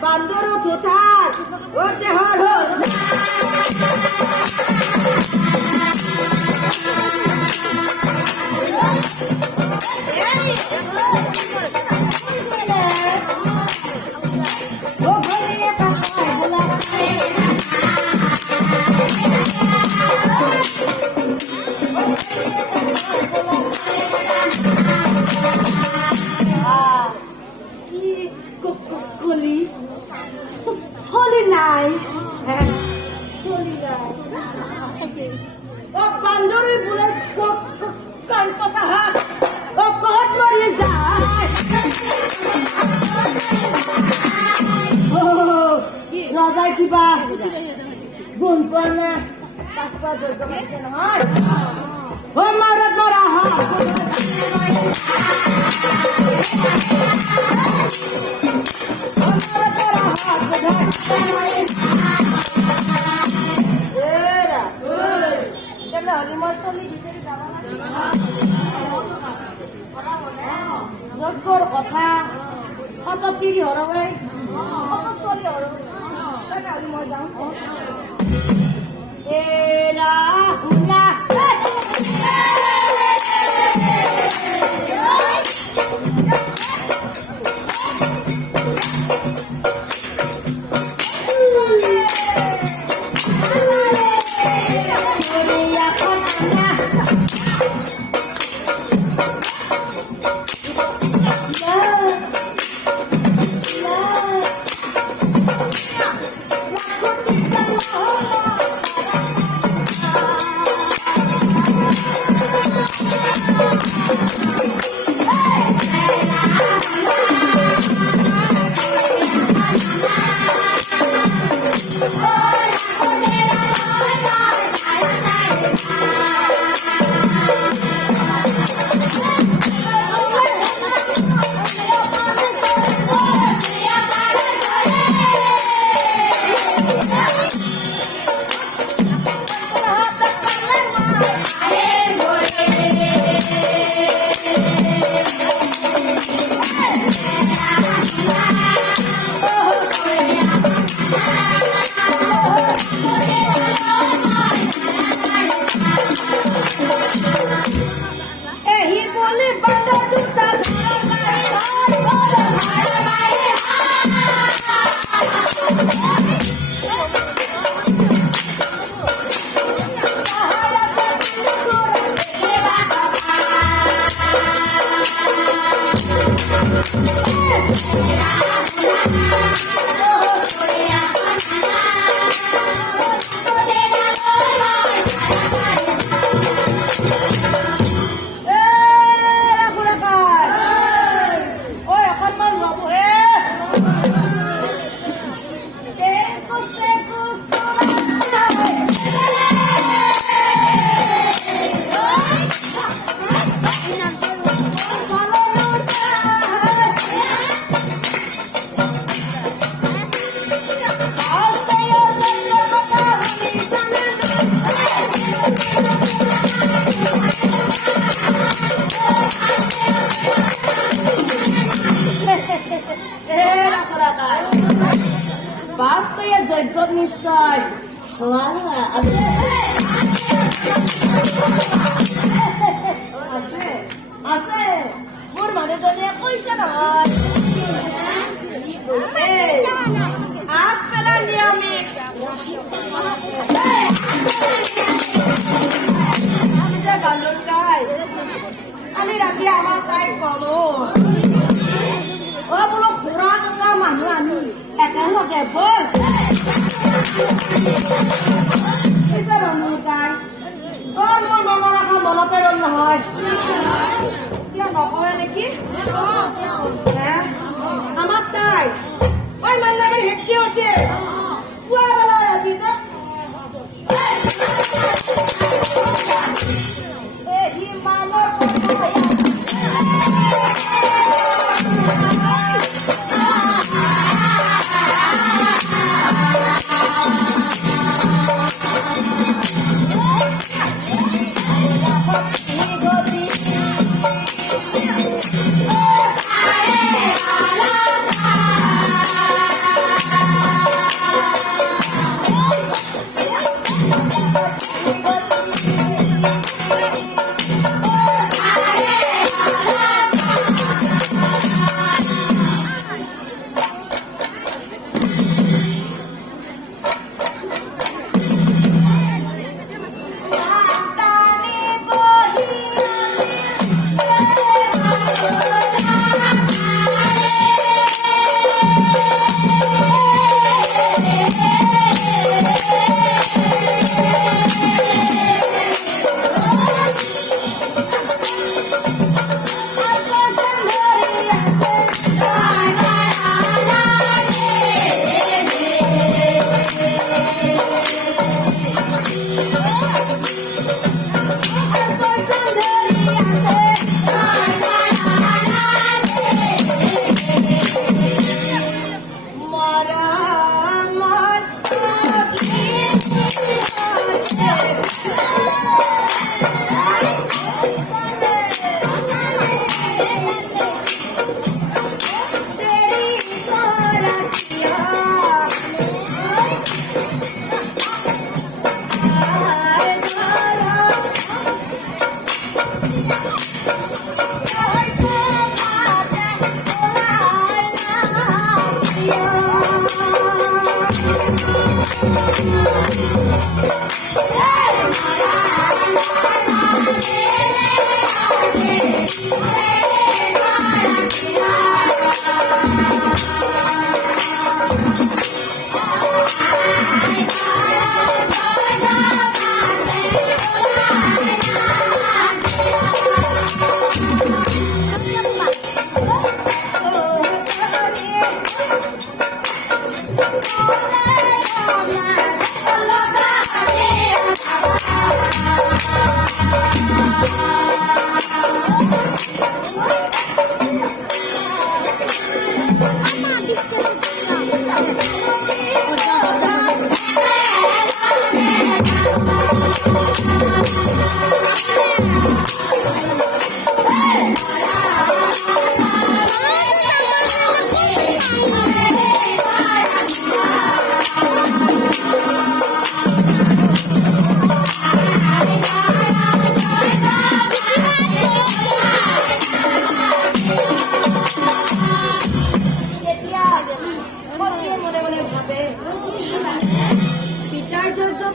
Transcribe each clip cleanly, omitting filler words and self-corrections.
Banduru tutar, ote harus. Banduri boleh kan pasahat, kahit maril jai. Raja kiba, gunpuan na, paspa jodoh macam mana? Marat maraha. যজ্ঞর কথা কত তিরি হরবে কত চলি হরবে তাহলে মই যাওঁ এরা হুলা যজ্ঞত নিশ্চয় আছে মোৰ মানুহজনীয়ে কৈছে নহয় আগ পেলা নিয়মিত বান্দৰ গাই কালি ৰাতি আমাৰ তাইক কলো বোলো খুৰা গঙ্গা মানুহ আমি একেলগে বল মানুহ গাই মোৰ মনৰ আশা মনতে ৰল নহয় কিয় নকয় নেকি আমার তাই ওই মান্নাবের হেঁচে হচ্ছে পুয়া বেলা রাজি তো এই মানর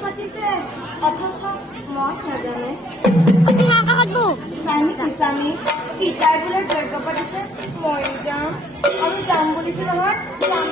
পাতিছে অথচ মই নাজানো কিমান কাষত বহো স্বামী পিতাই বোলে যজ্ঞ পাতিছে ময়ো যাম আমি যাম বুলিছো নহয় যাম